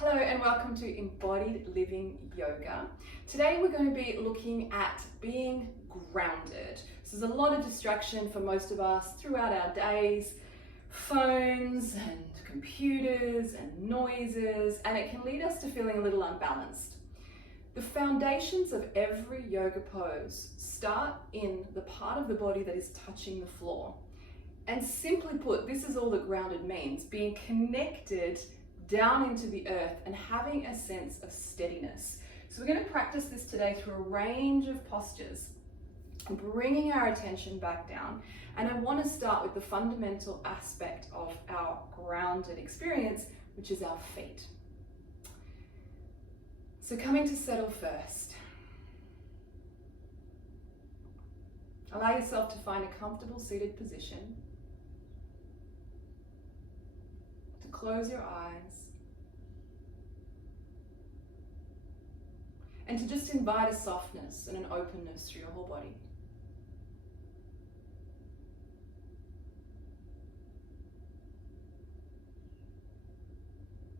Hello and welcome to Embodied Living Yoga. Today we're going to be looking at being grounded. So there's a lot of distraction for most of us throughout our days, phones and computers and noises, and it can lead us to feeling a little unbalanced. The foundations of every yoga pose start in the part of the body that is touching the floor. And simply put, this is all that grounded means, being connected down into the earth and having a sense of steadiness. So we're going to practice this today through a range of postures, bringing our attention back down. And I want to start with the fundamental aspect of our grounded experience, which is our feet. So coming to settle first. Allow yourself to find a comfortable seated position. Close your eyes and to just invite a softness and an openness through your whole body.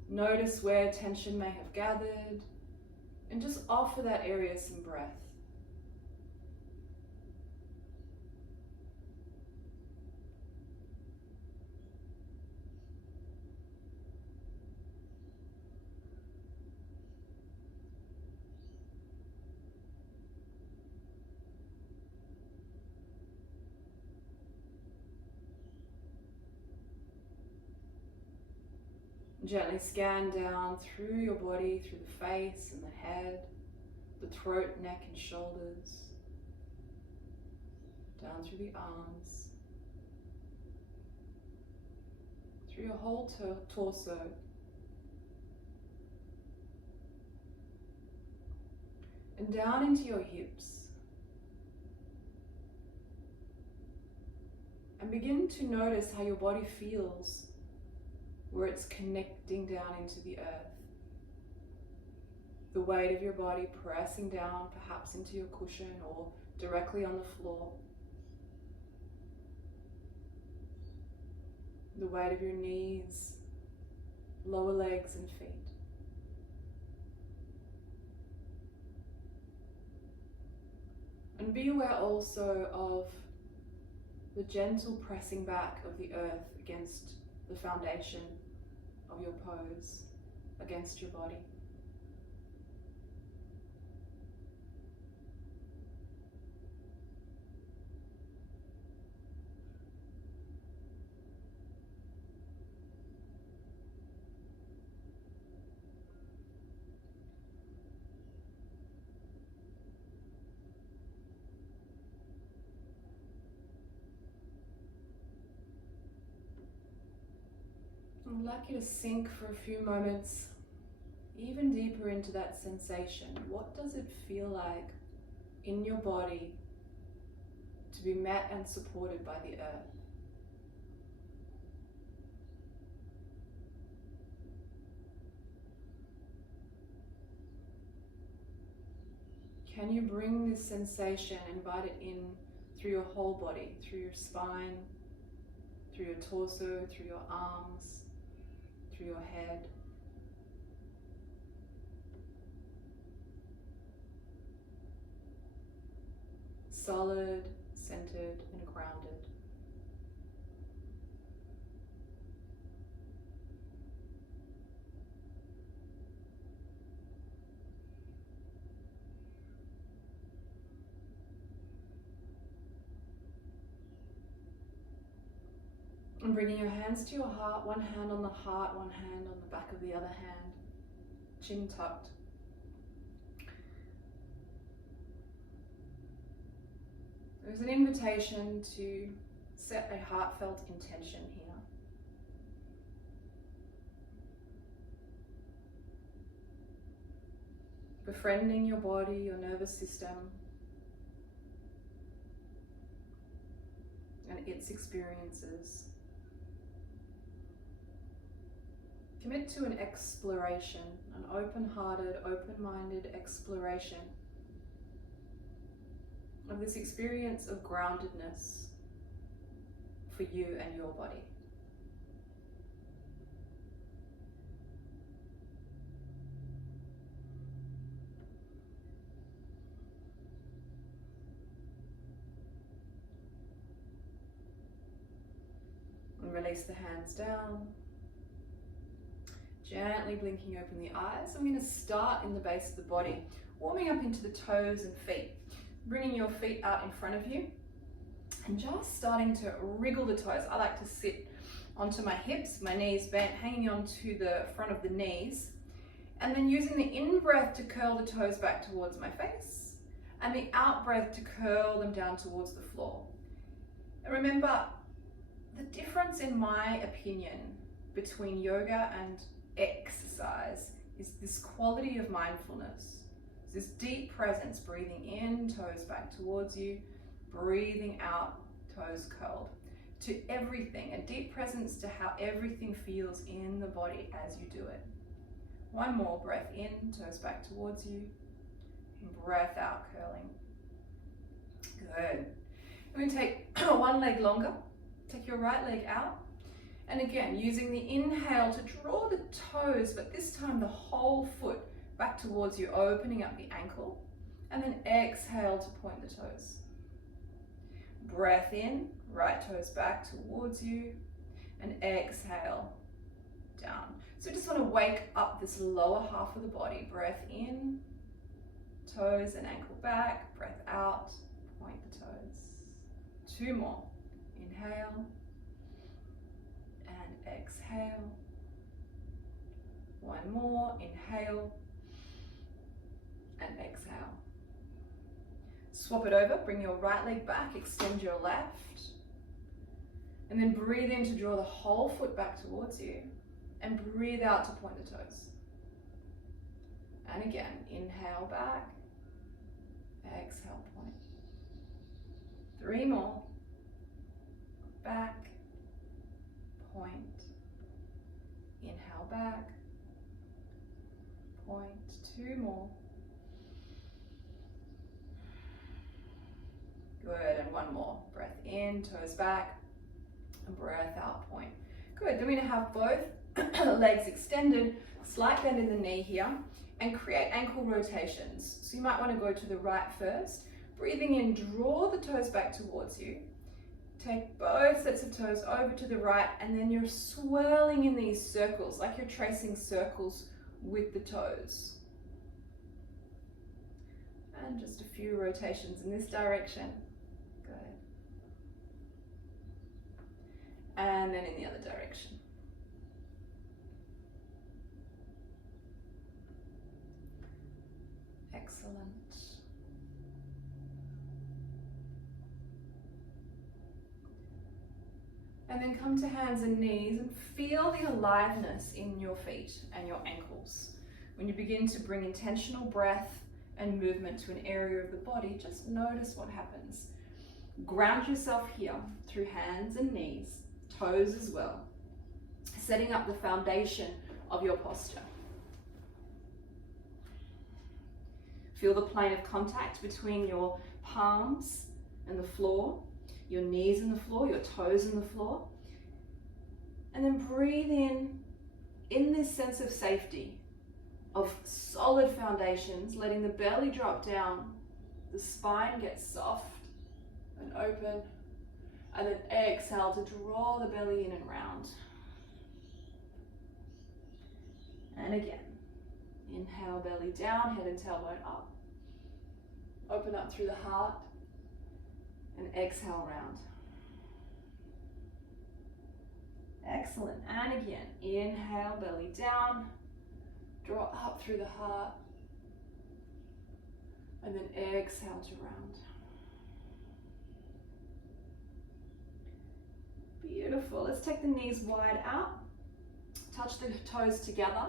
Notice where tension may have gathered and just offer that area some breath. Gently scan down through your body, through the face and the head, the throat, neck and shoulders, down through the arms, through your whole torso, and down into your hips. And begin to notice how your body feels where it's connecting down into the earth. The weight of your body pressing down perhaps into your cushion or directly on the floor. The weight of your knees, lower legs and feet. And be aware also of the gentle pressing back of the earth against the foundation of your pose, against your body. I'd like you to sink for a few moments even deeper into that sensation. What does it feel like in your body to be met and supported by the earth? Can you bring this sensation, invite it in through your whole body, through your spine, through your torso, through your arms, through your head? Solid, centered, and grounded. And bringing your hands to your heart, one hand on the heart, one hand on the back of the other hand, chin tucked. There's an invitation to set a heartfelt intention here. Befriending your body, your nervous system, and its experiences. Commit to an exploration, an open-hearted, open-minded exploration of this experience of groundedness for you and your body. release the hands down. Gently blinking open the eyes. I'm going to start in the base of the body, warming up into the toes and feet, bringing your feet out in front of you and just starting to wriggle the toes. I like to sit onto my hips, my knees bent, hanging onto the front of the knees, and then using the in-breath to curl the toes back towards my face and the out-breath to curl them down towards the floor. And remember, the difference in my opinion between yoga and exercise is this quality of mindfulness, this deep presence, breathing in, toes back towards you, breathing out, toes curled, to everything, a deep presence to how everything feels in the body as you do it. One more, breath in, toes back towards you, and breath out, curling. Good. We're going to take one leg longer, take your right leg out, and again, using the inhale to draw the toes, but this time the whole foot back towards you, opening up the ankle, and then exhale to point the toes. Breath in, right toes back towards you, and exhale down. So just want to wake up this lower half of the body. Breath in, toes and ankle back, breath out, point the toes. Two more. Inhale and exhale. One more. Inhale and exhale. Swap it over. Bring your right leg back. Extend your left. And then breathe in to draw the whole foot back towards you. And breathe out to point the toes. And again, inhale back. Exhale, point. Three more. Back, point, inhale back, point, two more. Good, and one more. Breath in, toes back, and breath out, point. Good, then we're going to have both legs extended, slight bend in the knee here, and create ankle rotations. So you might want to go to the right first. Breathing in, draw the toes back towards you. Take both sets of toes over to the right, and then you're swirling in these circles, like you're tracing circles with the toes. And just a few rotations in this direction. Good. And then in the other direction. Excellent. And then come to hands and knees and feel the aliveness in your feet and your ankles. When you begin to bring intentional breath and movement to an area of the body, just notice what happens. Ground yourself here through hands and knees, toes as well, setting up the foundation of your posture. Feel the plane of contact between your palms and the floor, your knees in the floor, your toes in the floor. And then breathe in this sense of safety, of solid foundations, letting the belly drop down, the spine gets soft and open, and then exhale to draw the belly in and round. And again, inhale, belly down, head and tailbone up. Open up through the heart. And exhale, round. Excellent. And again, inhale, belly down. Draw up through the heart. And then exhale to round. Beautiful. Let's take the knees wide out. Touch the toes together.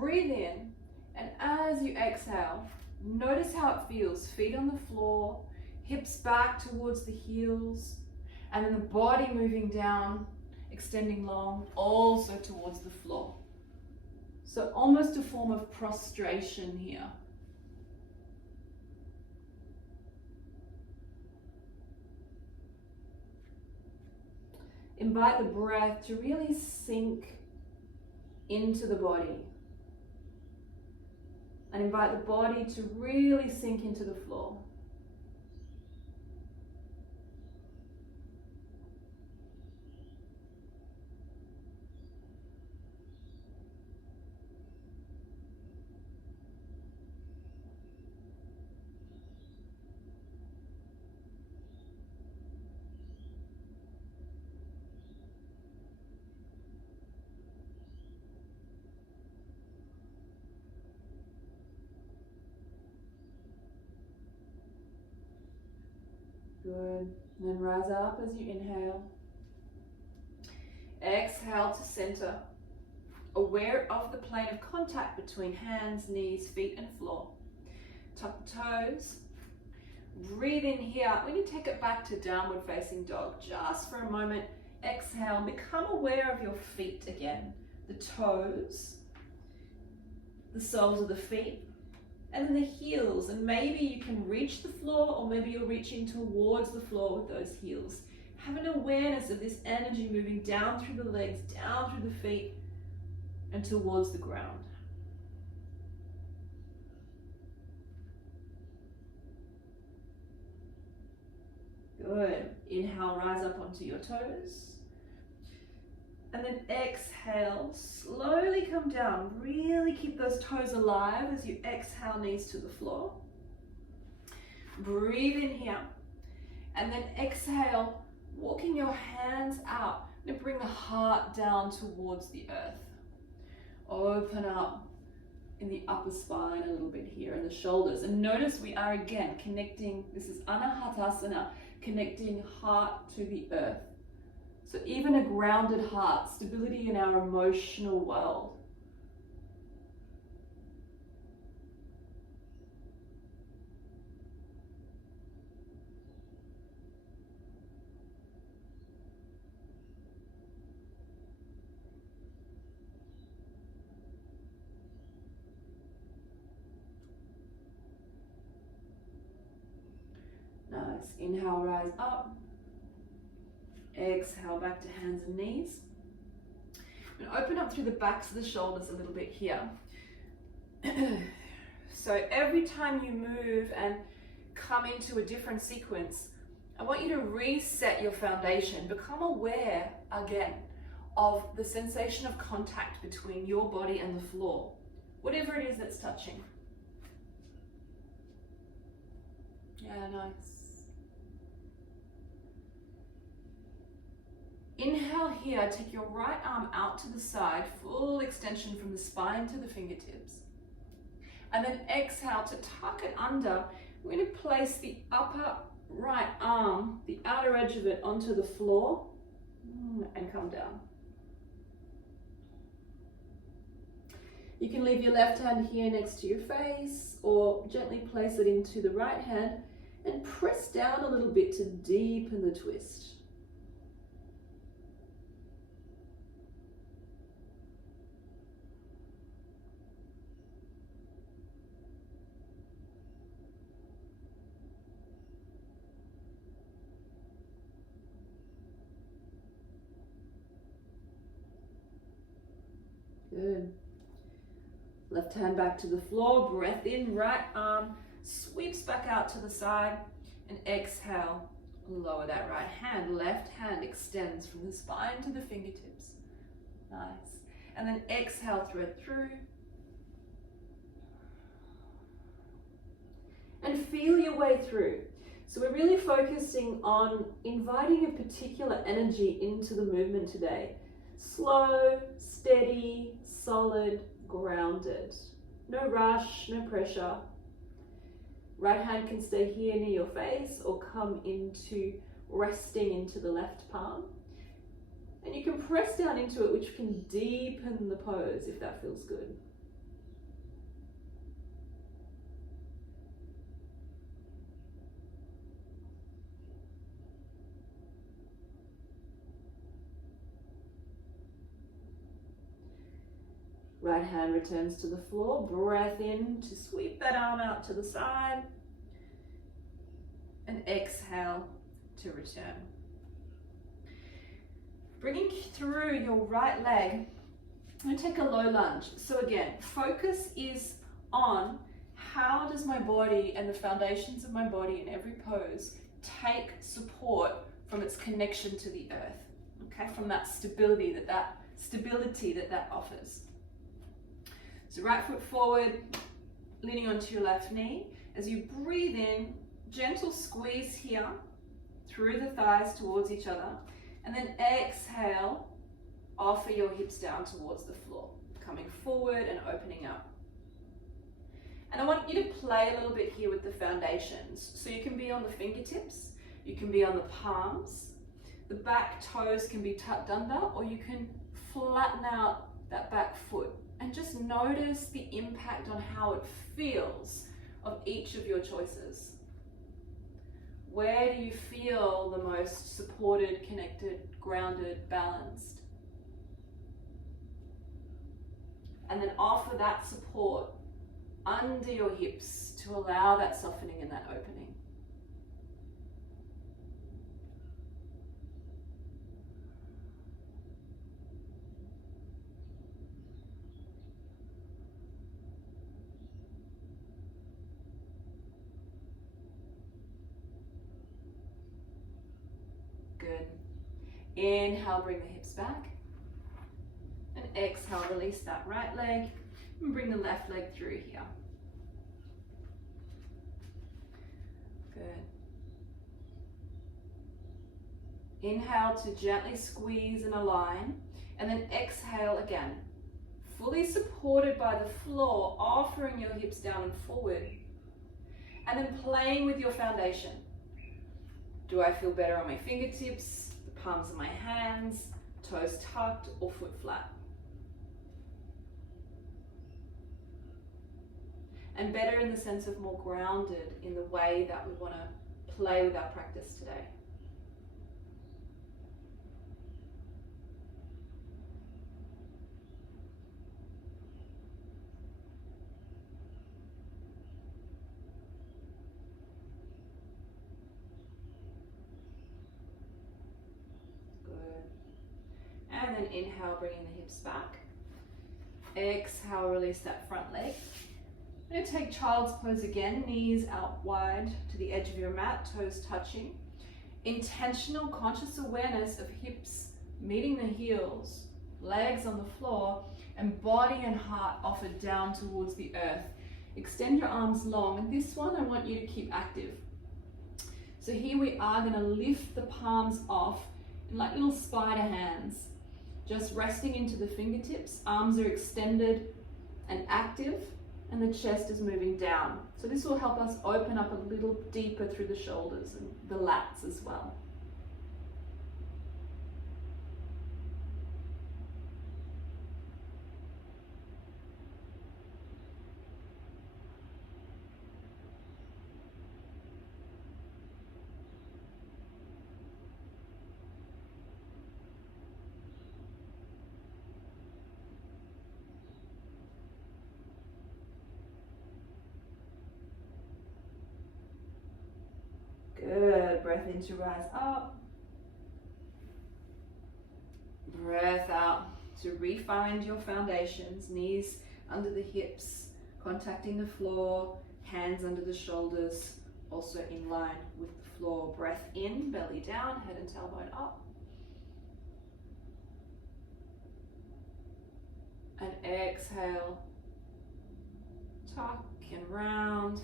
Breathe in. And as you exhale, notice how it feels. Feet on the floor. Hips back towards the heels, and then the body moving down, extending long, also towards the floor. So almost a form of prostration here. Invite the breath to really sink into the body. And invite the body to really sink into the floor. Good. And then rise up as you inhale. Exhale to center. Aware of the plane of contact between hands, knees, feet, and floor. Tuck the toes. Breathe in here. When you take it back to downward facing dog, just for a moment, exhale. Become aware of your feet again. The toes, the soles of the feet, and then the heels. And maybe you can reach the floor, or maybe you're reaching towards the floor with those heels. Have an awareness of this energy moving down through the legs, down through the feet, and towards the ground. Good. Inhale, rise up onto your toes. And then exhale, slowly come down. Really keep those toes alive as you exhale, knees to the floor. Breathe in here. And then exhale, walking your hands out. And bring the heart down towards the earth. Open up in the upper spine a little bit here in the shoulders. And notice we are again connecting, this is Anahatasana, connecting heart to the earth. So even a grounded heart, stability in our emotional world. Nice. Inhale, rise up. Exhale, back to hands and knees. And open up through the backs of the shoulders a little bit here. So every time you move and come into a different sequence, I want you to reset your foundation. Become aware again of the sensation of contact between your body and the floor, whatever it is that's touching. Yeah, nice. Inhale here, take your right arm out to the side, full extension from the spine to the fingertips. And then exhale to tuck it under. We're going to place the upper right arm, the outer edge of it, onto the floor and come down. You can leave your left hand here next to your face or gently place it into the right hand and press down a little bit to deepen the twist. Good. Left hand back to the floor, breath in, right arm sweeps back out to the side, and exhale, lower that right hand. Left hand extends from the spine to the fingertips. Nice. And then exhale, thread through. And feel your way through. So we're really focusing on inviting a particular energy into the movement today. Slow, steady, solid, grounded. No rush, no pressure. Right hand can stay here near your face or come into resting into the left palm. And you can press down into it, which can deepen the pose if that feels good. Right hand returns to the floor, breath in to sweep that arm out to the side, and exhale to return. Bringing through your right leg, I'm going to take a low lunge. So again, focus is on how does my body and the foundations of my body in every pose take support from its connection to the earth, okay, from that stability that offers. So right foot forward, leaning onto your left knee. As you breathe in, gentle squeeze here through the thighs towards each other. And then exhale, offer your hips down towards the floor, coming forward and opening up. And I want you to play a little bit here with the foundations. So you can be on the fingertips. You can be on the palms. The back toes can be tucked under, or you can flatten out that back foot and just notice the impact on how it feels of each of your choices. Where do you feel the most supported, connected, grounded, balanced? And then offer that support under your hips to allow that softening and that opening. Good. Inhale, bring the hips back. And exhale, release that right leg and bring the left leg through here. Good. Inhale to gently squeeze and align, and then exhale again. Fully supported by the floor, offering your hips down and forward. And then playing with your foundation. Do I feel better on my fingertips, the palms of my hands, toes tucked, or foot flat? And better in the sense of more grounded in the way that we want to play with our practice today. Good. And then inhale, bringing the hips back. Exhale, release that front leg. I'm going to take child's pose again, knees out wide to the edge of your mat, toes touching. Intentional conscious awareness of hips meeting the heels, legs on the floor, and body and heart offered down towards the earth. Extend your arms long, and this one I want you to keep active. So here we are going to lift the palms off in like little spider hands, just resting into the fingertips. Arms are extended and active, and the chest is moving down. So this will help us open up a little deeper through the shoulders and the lats as well. Good, breath in to rise up. Breath out to refind your foundations, knees under the hips, contacting the floor, hands under the shoulders, also in line with the floor. Breath in, belly down, head and tailbone up. And exhale, tuck and round.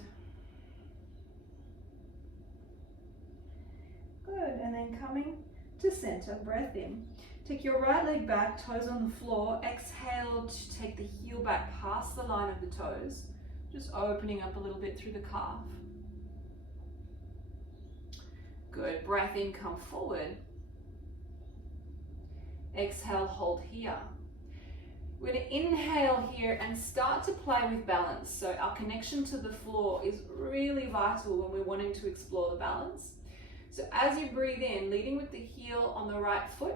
Good, and then coming to center, breath in. Take your right leg back, toes on the floor. Exhale to take the heel back past the line of the toes, just opening up a little bit through the calf. Good, breath in, come forward. Exhale, hold here. We're going to inhale here and start to play with balance. So our connection to the floor is really vital when we're wanting to explore the balance. So as you breathe in, leading with the heel on the right foot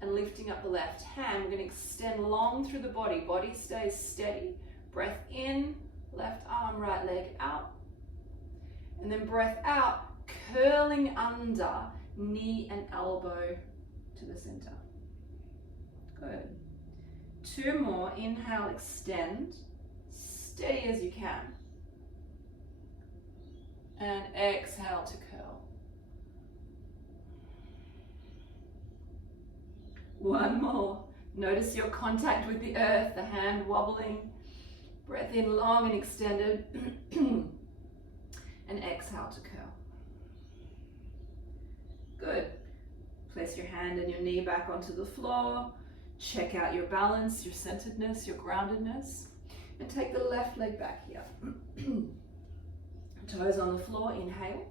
and lifting up the left hand, we're going to extend long through the body. Body stays steady. Breath in, left arm, right leg out. And then breath out, curling under, knee and elbow to the center. Good. Two more. Inhale, extend, steady as you can. And exhale to curl. One more. Notice your contact with the earth, the hand wobbling. Breath in long and extended. And exhale to curl. Good. Place your hand and your knee back onto the floor. Check out your balance, your centeredness, your groundedness. And take the left leg back here. Toes on the floor, inhale.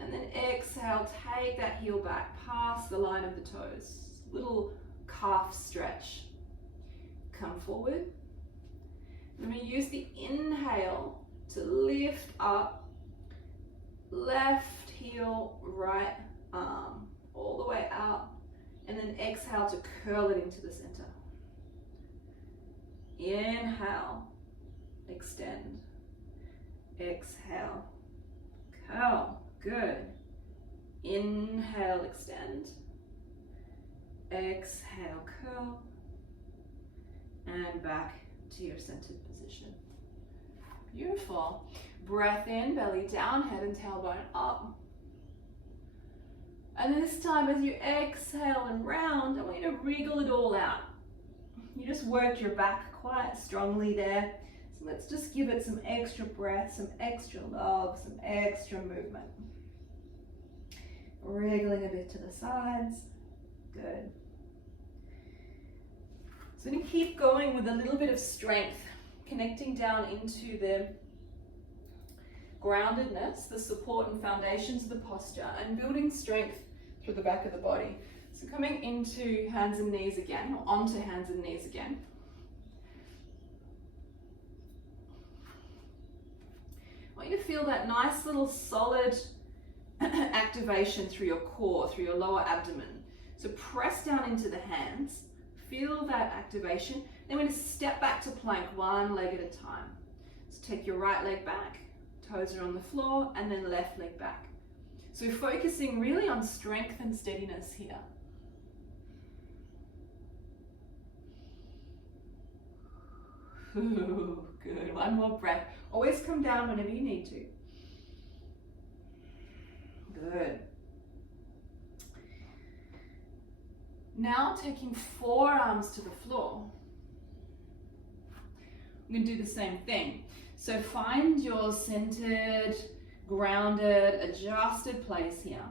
And then exhale, take that heel back past the line of the toes. Little calf stretch. Come forward. And we use the inhale to lift up, left heel, right arm, all the way out. And then exhale to curl it into the center. Inhale, extend. Exhale, curl. Good. Inhale, extend. Exhale, curl. And back to your centered position. Beautiful. Breath in, belly down, head and tailbone up. And this time as you exhale and round, I want you to wriggle it all out. You just worked your back quite strongly there. So let's just give it some extra breath, some extra love, some extra movement. Wriggling a bit to the sides. Good. So I'm going to keep going with a little bit of strength, connecting down into the groundedness, the support and foundations of the posture, and building strength through the back of the body. So coming into hands and knees again, or onto hands and knees again. I want you to feel that nice little solid activation through your core, through your lower abdomen. So press down into the hands, feel that activation. Then we're going to step back to plank, one leg at a time. So take your right leg back, toes are on the floor, and then left leg back. So we're focusing really on strength and steadiness here. Ooh, good, one more breath. Always come down whenever you need to. Good. Now taking forearms to the floor. I'm going to do the same thing. So find your centered, grounded, adjusted place here.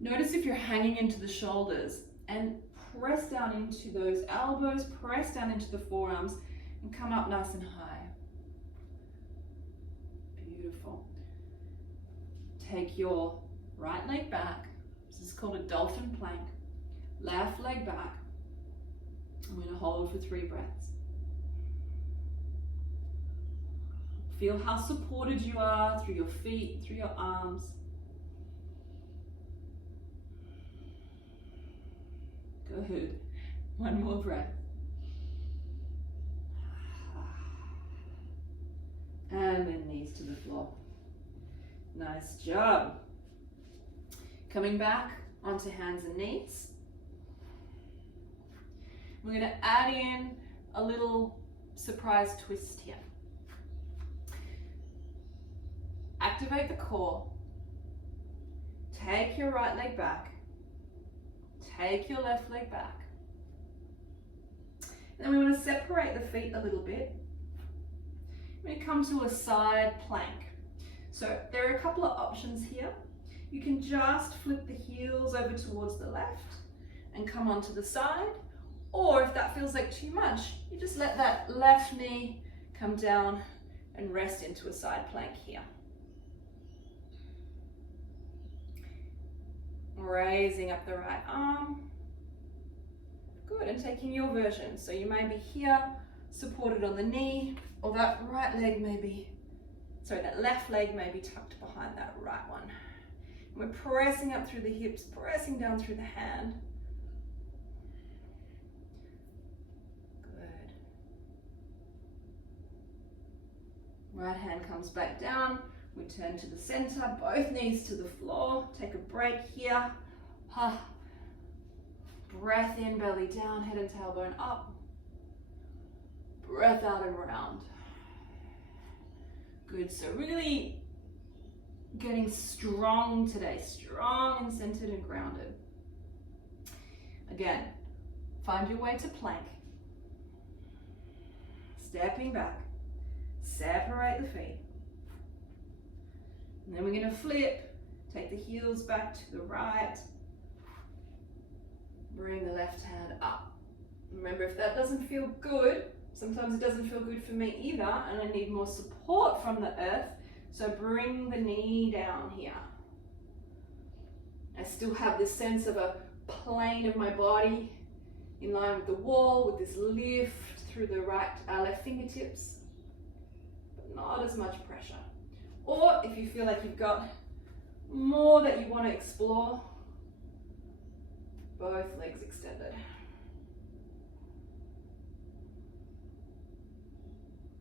Notice if you're hanging into the shoulders and press down into those elbows, press down into the forearms and come up nice and high. Beautiful. Take your right leg back. This is called a dolphin plank. Left leg back. I'm going to hold for 3 breaths. Feel how supported you are through your feet, through your arms. Good. One more breath. And then knees to the floor. Nice job. Coming back onto hands and knees. We're going to add in a little surprise twist here. Activate the core. Take your right leg back. Take your left leg back. And then we want to separate the feet a little bit. We're going to come to a side plank. So there are a couple of options here. You can just flip the heels over towards the left and come onto the side. Or if that feels like too much, you just let that left knee come down and rest into a side plank here. Raising up the right arm. Good, and taking your version. So you may be here, supported on the knee, or that right leg may be, that left leg may be tucked behind that right one. And we're pressing up through the hips, pressing down through the hand. Good. Right hand comes back down. We turn to the center, both knees to the floor. Take a break here. Breath in, belly down, head and tailbone up. Breath out and round. Good, so really getting strong today, strong and centered and grounded. Again, find your way to plank. Stepping back, separate the feet. And then we're going to flip, take the heels back to the right, bring the left hand up. Remember, if that doesn't feel good, sometimes it doesn't feel good for me either, and I need more support from the earth, So bring the knee down here. I still have this sense of a plane of my body in line with the wall, with this lift through the left fingertips, but not as much pressure. Or if you feel like you've got more that you want to explore, both legs extended.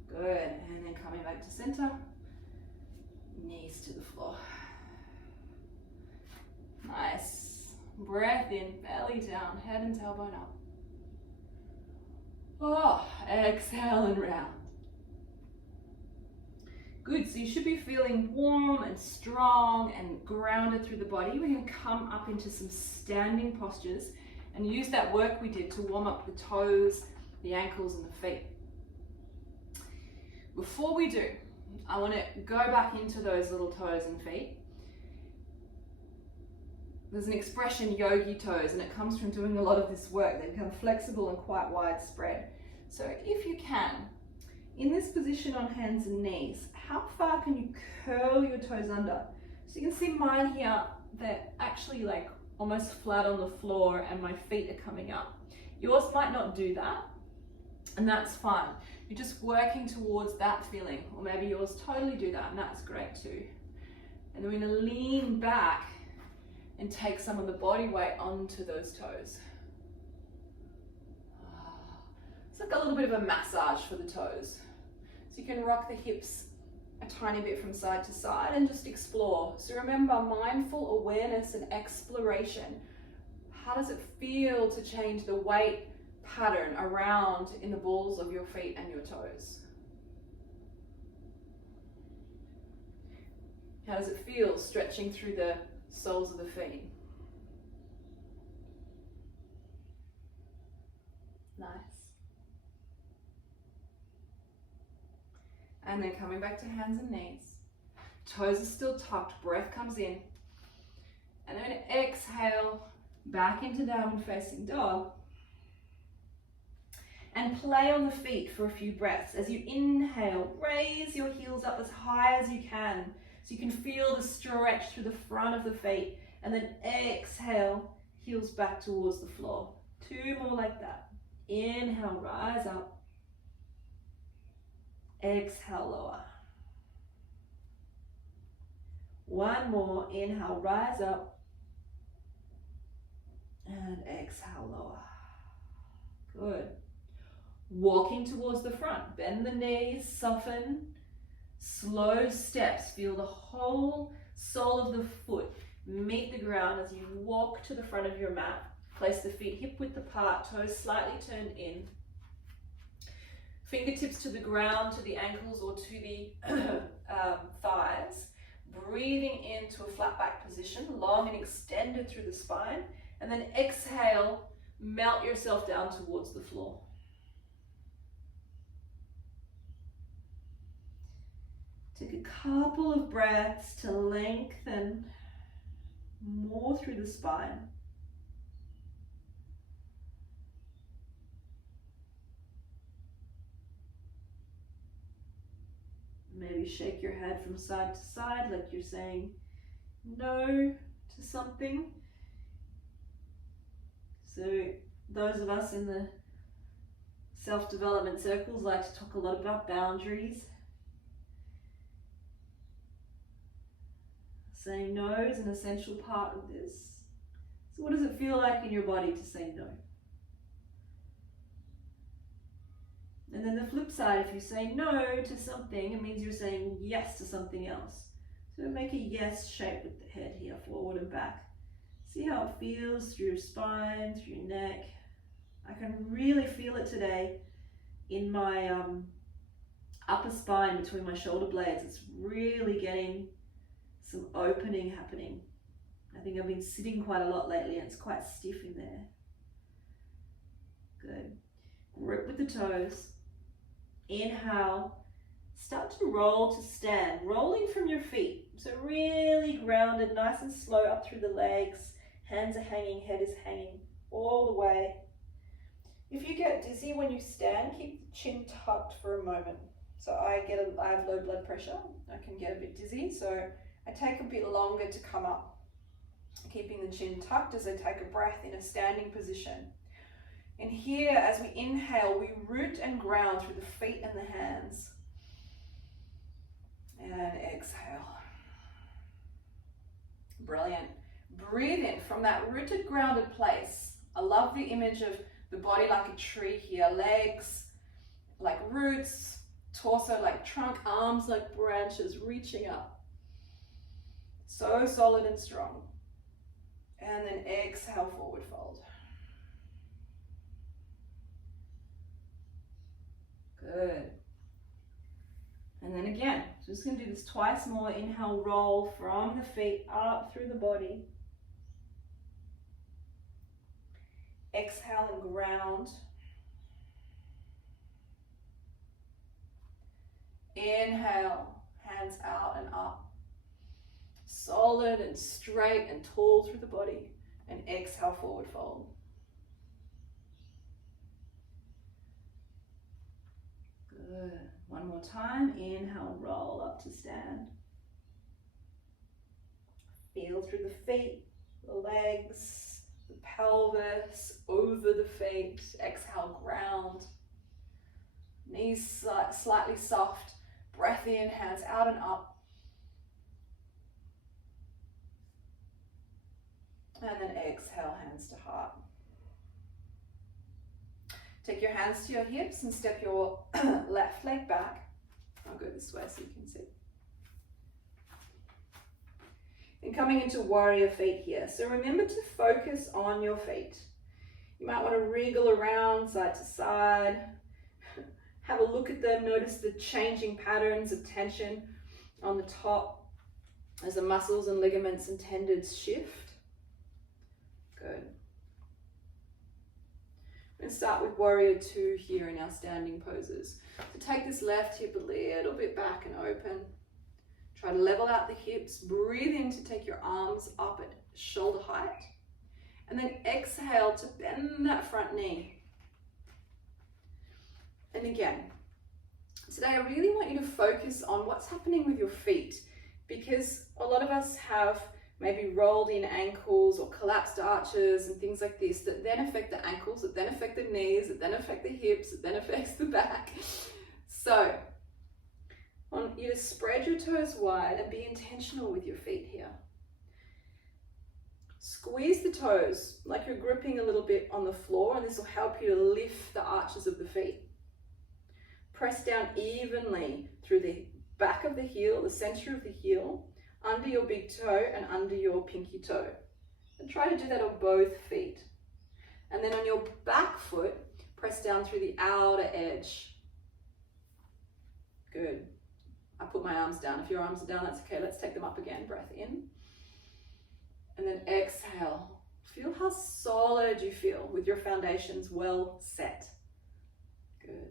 Good, and then coming back to center, knees to the floor. Nice. Breath in, belly down, head and tailbone up. Oh, exhale and round. Good, so you should be feeling warm and strong and grounded through the body. We're going to come up into some standing postures and use that work we did to warm up the toes, the ankles and the feet. Before we do, I want to go back into those little toes and feet. There's an expression, yogi toes, and it comes from doing a lot of this work. They become flexible and quite widespread. So if you can, in this position on hands and knees, how far can you curl your toes under? So you can see mine here, they're actually like almost flat on the floor and my feet are coming up. Yours might not do that, and that's fine. You're just working towards that feeling, or maybe yours totally do that, and that's great too. And then we're going to lean back and take some of the body weight onto those toes. It's like a little bit of a massage for the toes. So you can rock the hips a tiny bit from side to side and just explore. So remember, mindful awareness and exploration. How does it feel to change the weight pattern around in the balls of your feet and your toes? How does it feel stretching through the soles of the feet? Nice. And then coming back to hands and knees. Toes are still tucked, breath comes in. And then exhale, back into downward facing dog. And play on the feet for a few breaths. As you inhale, raise your heels up as high as you can, so you can feel the stretch through the front of the feet. And then exhale, heels back towards the floor. 2 more like that. Inhale, rise up. Exhale, lower. 1 more. Inhale, rise up. And exhale, lower. Good. Walking towards the front. Bend the knees, soften. Slow steps. Feel the whole sole of the foot meet the ground as you walk to the front of your mat. Place the feet hip width apart, toes slightly turned in. Fingertips to the ground, to the ankles or to the thighs. Breathing into a flat back position, long and extended through the spine. And then exhale, melt yourself down towards the floor. Take a couple of breaths to lengthen more through the spine. Maybe shake your head from side to side like you're saying no to something. So those of us in the self-development circles like to talk a lot about boundaries. Saying no is an essential part of this. So what does it feel like in your body to say no? And then the flip side, if you say no to something, it means you're saying yes to something else. So make a yes shape with the head here, forward and back. See how it feels through your spine, through your neck. I can really feel it today in my upper spine between my shoulder blades. It's really getting some opening happening. I think I've been sitting quite a lot lately and it's quite stiff in there. Good. Grip with the toes. Inhale. Start to roll to stand, rolling from your feet. So really grounded, nice and slow up through the legs. Hands are hanging, head is hanging all the way. If you get dizzy when you stand, keep the chin tucked for a moment. So I have low blood pressure. I can get a bit dizzy. So I take a bit longer to come up, keeping the chin tucked as I take a breath in a standing position. And here, as we inhale, we root and ground through the feet and the hands. And exhale. Brilliant. Breathe in from that rooted, grounded place. I love the image of the body like a tree here. Legs like roots, torso like trunk, arms like branches reaching up. So solid and strong. And then exhale, forward fold. Good. And then again, just going to do this twice more. Inhale, roll from the feet up through the body. Exhale and ground. Inhale, hands out and up. Solid and straight and tall through the body. And exhale, forward fold. Good. One more time. Inhale, roll up to stand. Feel through the feet, the legs, the pelvis, over the feet. Exhale, ground. Knees slightly soft. Breath in, hands out and up. And then exhale, hands to heart. Take your hands to your hips and step your left leg back. I'll go this way so you can see. And coming into warrior feet here. So remember to focus on your feet. You might want to wriggle around side to side. Have a look at them. Notice the changing patterns of tension on the top as the muscles and ligaments and tendons shift. Good. We're going to start with warrior two here in our standing poses. So take this left hip a little bit back and open. Try to level out the hips. Breathe in to take your arms up at shoulder height. And then exhale to bend that front knee. And again, today I really want you to focus on what's happening with your feet, because a lot of us have maybe rolled in ankles or collapsed arches and things like this that then affect the ankles, that then affect the knees, that then affect the hips, that then affects the back. So I want you to spread your toes wide and be intentional with your feet here. Squeeze the toes like you're gripping a little bit on the floor, and this will help you to lift the arches of the feet. Press down evenly through the back of the heel, the center of the heel, under your big toe and under your pinky toe. And try to do that on both feet. And then on your back foot, press down through the outer edge. Good. I put my arms down. If your arms are down, that's okay. Let's take them up again. Breath in. And then exhale. Feel how solid you feel with your foundations well set. Good.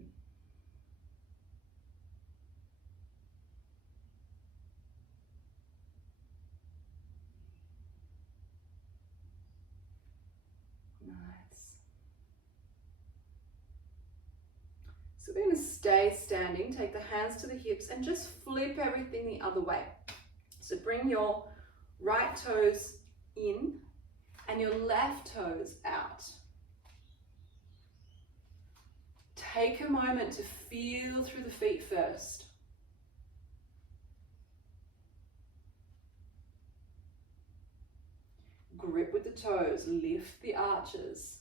So we're going to stay standing, take the hands to the hips and just flip everything the other way. So bring your right toes in and your left toes out. Take a moment to feel through the feet first. Grip with the toes, lift the arches.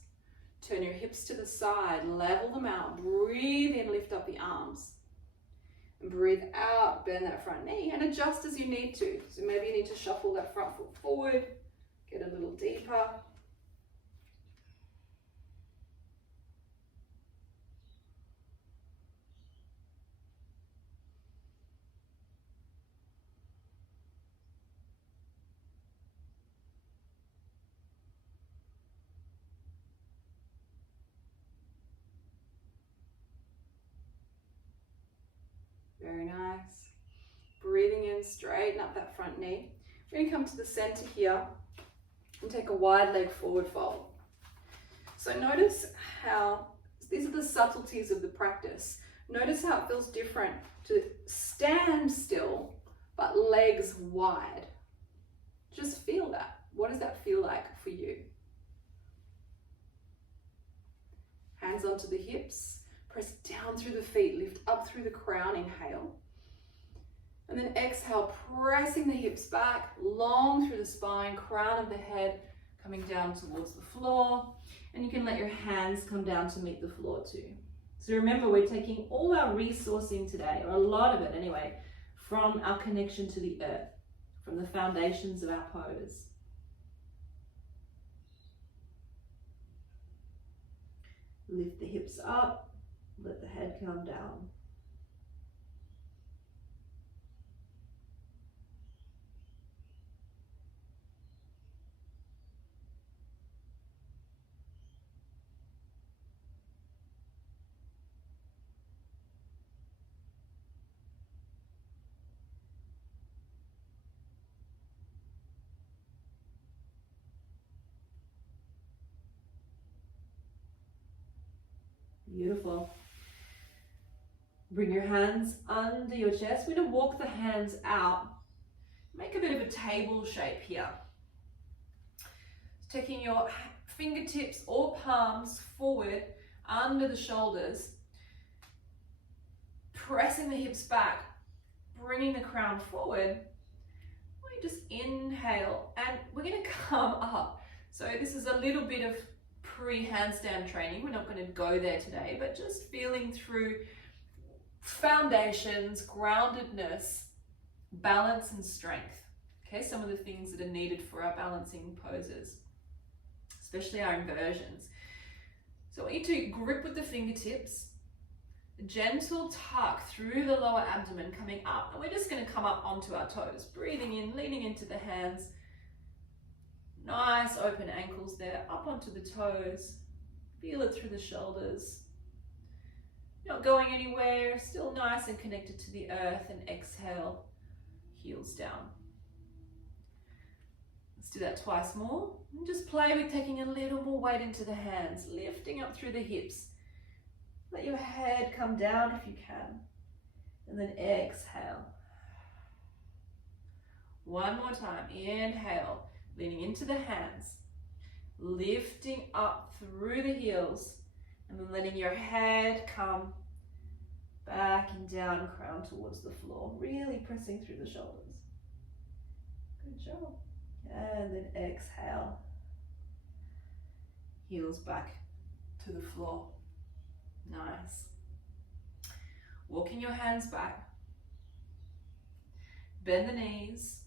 Turn your hips to the side, level them out. Breathe in, lift up the arms. And breathe out, bend that front knee and adjust as you need to. So maybe you need to shuffle that front foot forward, get a little deeper. Very nice. Breathing in, straighten up that front knee. We're going to come to the center here and take a wide leg forward fold. So notice how these are the subtleties of the practice. Notice how it feels different to stand still, but legs wide. Just feel that. What does that feel like for you? Hands onto the hips, press down through the feet, lift up through the crown, inhale. And then exhale, pressing the hips back, long through the spine, crown of the head coming down towards the floor. And you can let your hands come down to meet the floor too. So remember, we're taking all our resourcing today, or a lot of it anyway, from our connection to the earth, from the foundations of our pose. Lift the hips up, let the head come down. Beautiful. Bring your hands under your chest. We're going to walk the hands out. Make a bit of a table shape here. Taking your fingertips or palms forward under the shoulders. Pressing the hips back. Bringing the crown forward. We just inhale and we're going to come up. So this is a little bit of pre-handstand training. We're not going to go there today, but just feeling through foundations, groundedness, balance and strength. Okay, some of the things that are needed for our balancing poses, especially our inversions. So I want you to grip with the fingertips, a gentle tuck through the lower abdomen coming up, and we're just going to come up onto our toes, breathing in, leaning into the hands. Nice open ankles there, up onto the toes. Feel it through the shoulders. Not going anywhere, still nice and connected to the earth, and exhale, heels down. Let's do that twice more. And just play with taking a little more weight into the hands, lifting up through the hips. Let your head come down if you can. And then exhale. One more time, inhale. Leaning into the hands, lifting up through the heels, and then letting your head come back and down, crown towards the floor, really pressing through the shoulders. Good job. And then exhale, heels back to the floor. Nice. Walking your hands back, bend the knees,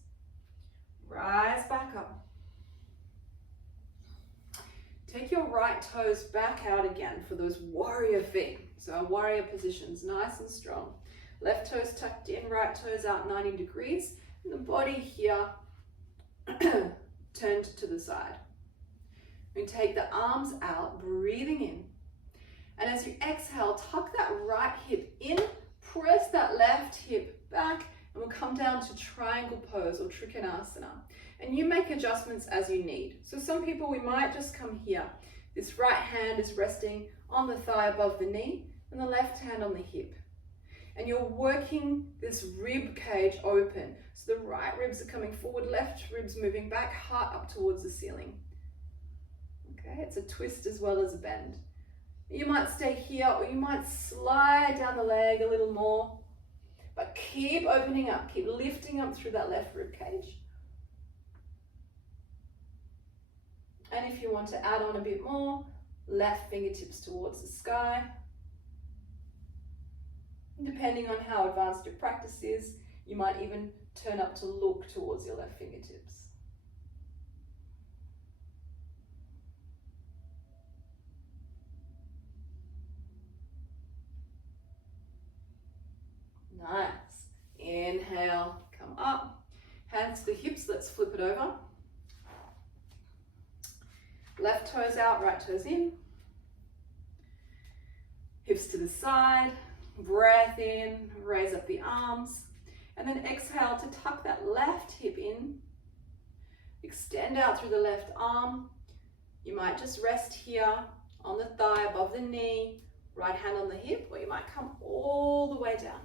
rise back up. Take your right toes back out again for those warrior feet. So our warrior positions, nice and strong. Left toes tucked in, right toes out 90 degrees. And the body here turned to the side. We take the arms out, breathing in. And as you exhale, tuck that right hip in, press that left hip back, and we'll come down to triangle pose or trikonasana. And you make adjustments as you need. So some people, we might just come here. This right hand is resting on the thigh above the knee and the left hand on the hip. And you're working this rib cage open. So the right ribs are coming forward, left ribs moving back, heart up towards the ceiling. Okay, it's a twist as well as a bend. You might stay here or you might slide down the leg a little more. But keep opening up, keep lifting up through that left rib cage. And if you want to add on a bit more, left fingertips towards the sky. Depending on how advanced your practice is, you might even turn up to look towards your left fingertips. Nice. Inhale, come up. Hands to the hips, let's flip it over. Left toes out, right toes in. Hips to the side. Breath in, raise up the arms. And then exhale to tuck that left hip in. Extend out through the left arm. You might just rest here on the thigh above the knee. Right hand on the hip, or you might come all way down.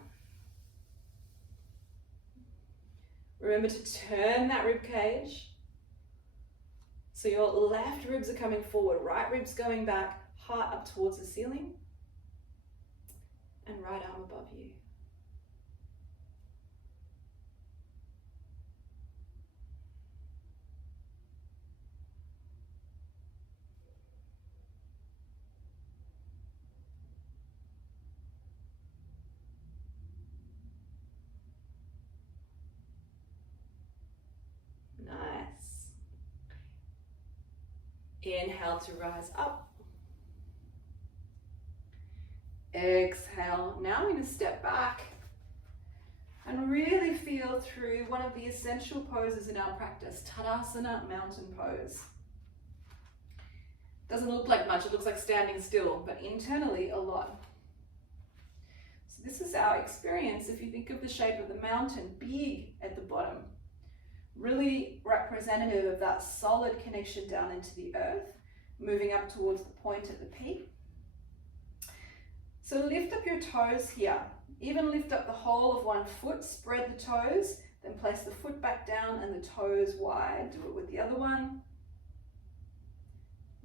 Remember to turn that rib cage. So your left ribs are coming forward, right ribs going back, heart up towards the ceiling, and right arm above you. Nice. Inhale to rise up. Exhale. Now I'm going to step back and really feel through one of the essential poses in our practice, Tadasana, mountain pose. Doesn't look like much, it looks like standing still, but internally a lot. So this is our experience. If you think of the shape of the mountain, big at the bottom, really representative of that solid connection down into the earth, moving up towards the point at the peak. So lift up your toes here. Even lift up the whole of one foot, spread the toes, then place the foot back down and the toes wide. Do it with the other one.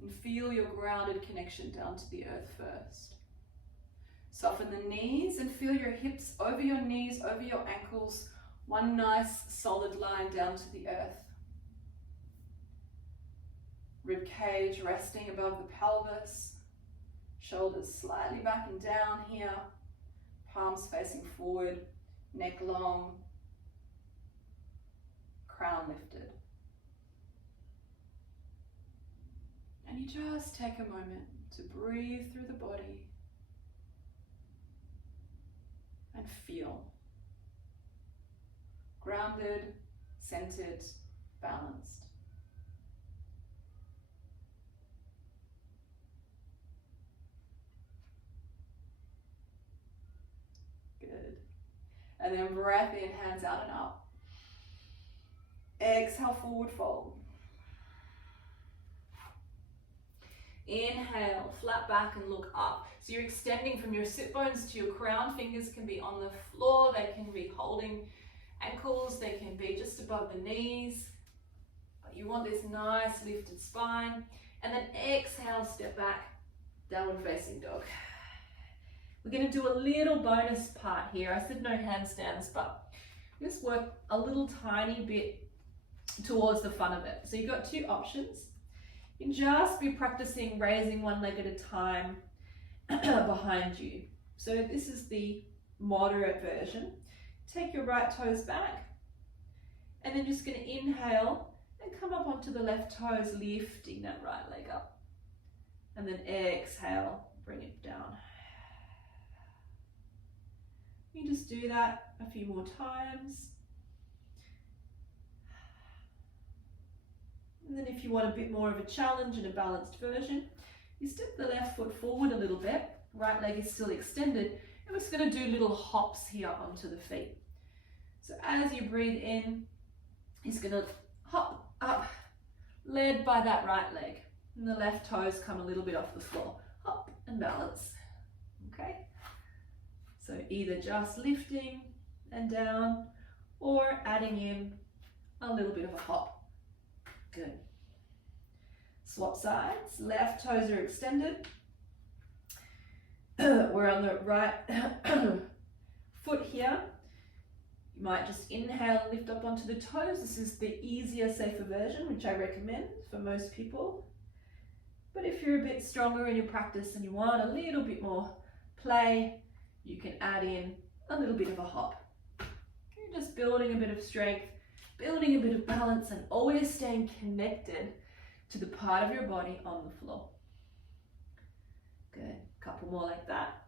And feel your grounded connection down to the earth first. Soften the knees and feel your hips over your knees, over your ankles. One nice solid line down to the earth. Rib cage resting above the pelvis. Shoulders slightly back and down here. Palms facing forward. Neck long. Crown lifted. And you just take a moment to breathe through the body and feel. Grounded, centered, balanced. Good. And then breath in, hands out and up. Exhale, forward fold. Inhale, flat back and look up. So you're extending from your sit bones to your crown. Fingers can be on the floor, they can be holding ankles, they can be just above the knees. But you want this nice lifted spine. And then exhale, step back, downward facing dog. We're going to do a little bonus part here. I said no handstands, but just work a little tiny bit towards the front of it. So you've got two options. You can just be practicing raising one leg at a time behind you. So this is the moderate version. Take your right toes back and then just going to inhale and come up onto the left toes, lifting that right leg up. And then exhale, bring it down. You just do that a few more times. And then if you want a bit more of a challenge and a balanced version, you step the left foot forward a little bit, right leg is still extended, and we're just going to do little hops here onto the feet. So as you breathe in, he's going to hop up, led by that right leg. And the left toes come a little bit off the floor. Hop and balance. Okay? So either just lifting and down, or adding in a little bit of a hop. Good. Swap sides. Left toes are extended. We're on the right foot here. You might just inhale and lift up onto the toes. This is the easier, safer version, which I recommend for most people. But if you're a bit stronger in your practice and you want a little bit more play, you can add in a little bit of a hop. You're just building a bit of strength, building a bit of balance, and always staying connected to the part of your body on the floor. Good. Couple more like that.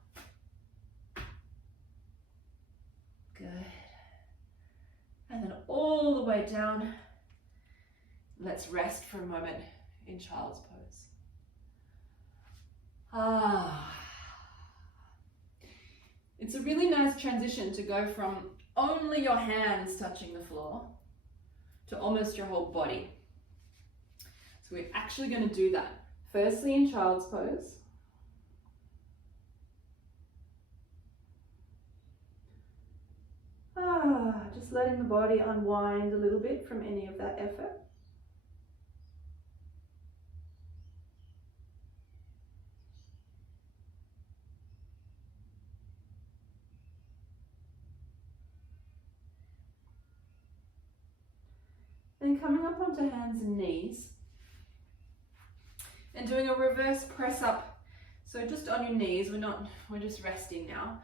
Good. And then all the way down. Let's rest for a moment in child's pose. It's a really nice transition to go from only your hands touching the floor to almost your whole body. So we're actually going to do that. Firstly in child's pose. Just letting the body unwind a little bit from any of that effort. Then coming up onto hands and knees and doing a reverse press up. So just on your knees, we're just resting now.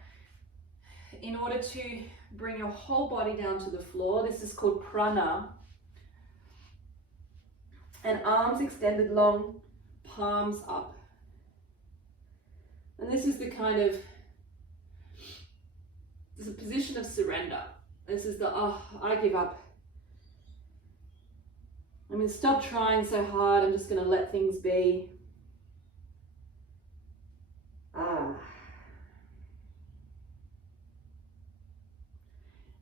In order to bring your whole body down to the floor, this is called prana. And arms extended long, palms up. And this is the this is a position of surrender. This is the, I give up. I'm going to stop trying so hard. I'm just going to let things be.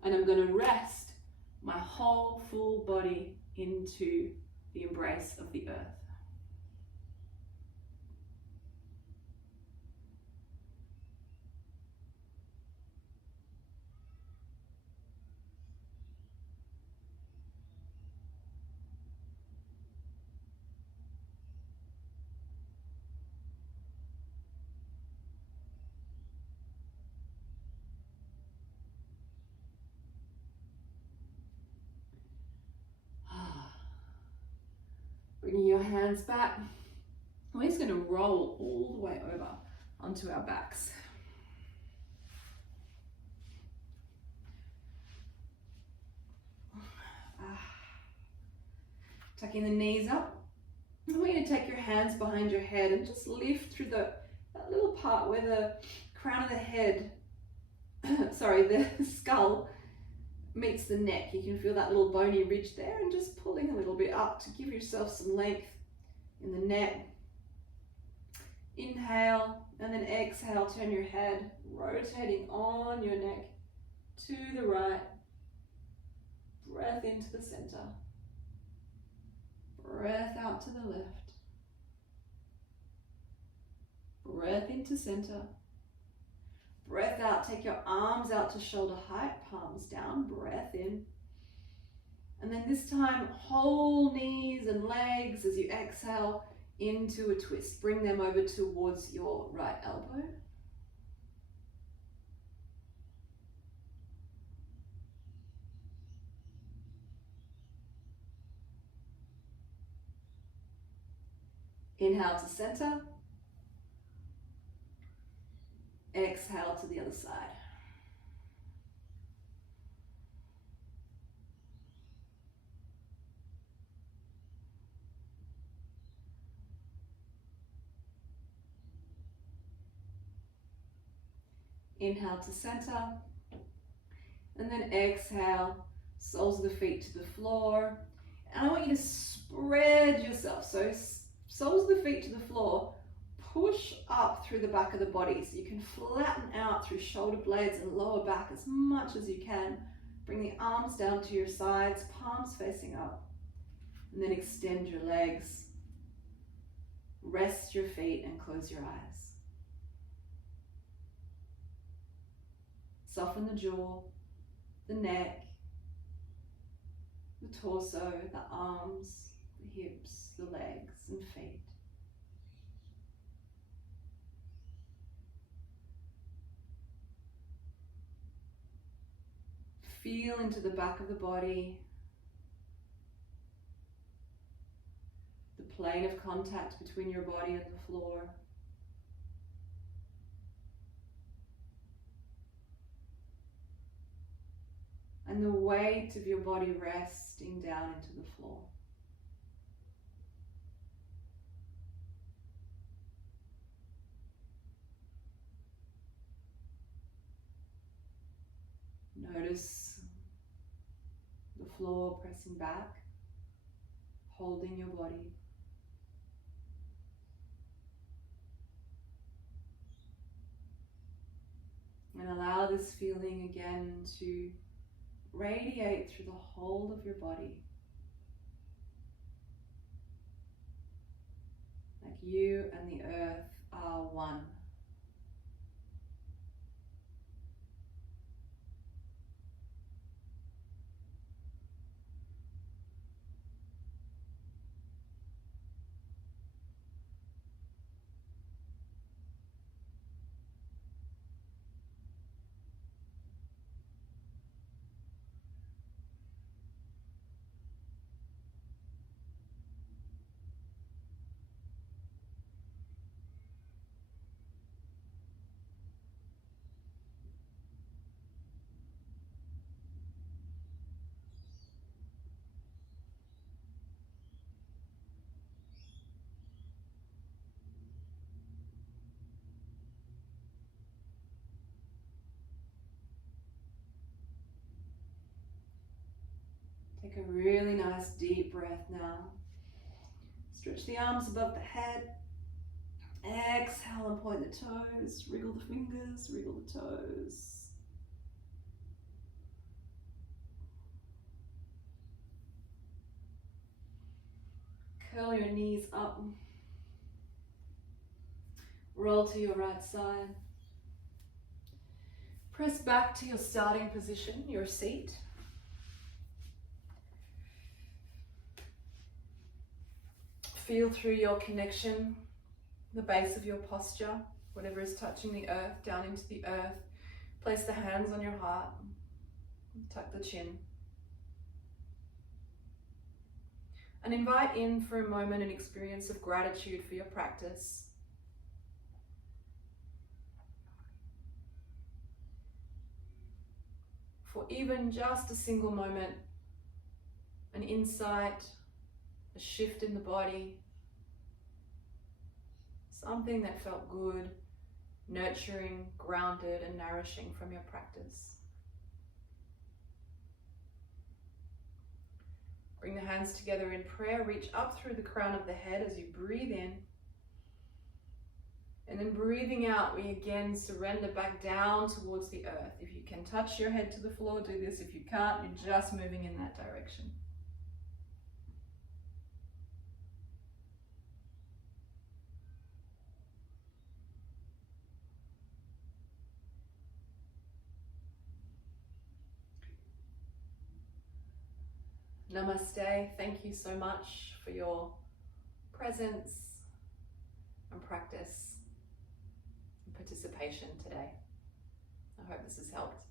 And I'm going to rest my whole full body into the embrace of the earth. Bringing your hands back. We're just going to roll all the way over onto our backs. Tucking the knees up. And we're going to take your hands behind your head and just lift through that little part where the crown of the head, the skull meets the neck. You can feel that little bony ridge there, and just pulling a little bit up to give yourself some length in the neck. Inhale, and then exhale, turn your head, rotating on your neck to the right. Breath into the center. Breath out to the left. Breath into center. Breath out, take your arms out to shoulder height, palms down, breath in. And then this time, whole knees and legs as you exhale into a twist. Bring them over towards your right elbow. Inhale to center. Exhale to the other side. Inhale to center. And then exhale, soles of the feet to the floor. And I want you to spread yourself. So soles of the feet to the floor. Push up through the back of the body so you can flatten out through shoulder blades and lower back as much as you can. Bring the arms down to your sides, palms facing up. And then extend your legs. Rest your feet and close your eyes. Soften the jaw, the neck, the torso, the arms, the hips, the legs and feet. Feel into the back of the body, the plane of contact between your body and the floor. And the weight of your body resting down into the floor. Notice the floor pressing back, holding your body. And allow this feeling again to radiate through the whole of your body. Like you and the earth are one. Take a really nice deep breath now. Stretch the arms above the head. Exhale and point the toes. Wriggle the fingers, wriggle the toes. Curl your knees up. Roll to your right side. Press back to your starting position, your seat. Feel through your connection, the base of your posture, whatever is touching the earth, down into the earth. Place the hands on your heart. Tuck the chin. And invite in for a moment an experience of gratitude for your practice. For even just a single moment, an insight, a shift in the body, something that felt good, nurturing, grounded, and nourishing from your practice. Bring the hands together in prayer. Reach up through the crown of the head as you breathe in. And then breathing out, we again surrender back down towards the earth. If you can touch your head to the floor, do this. If you can't, you're just moving in that direction. Namaste. Thank you so much for your presence and practice and participation today. I hope this has helped.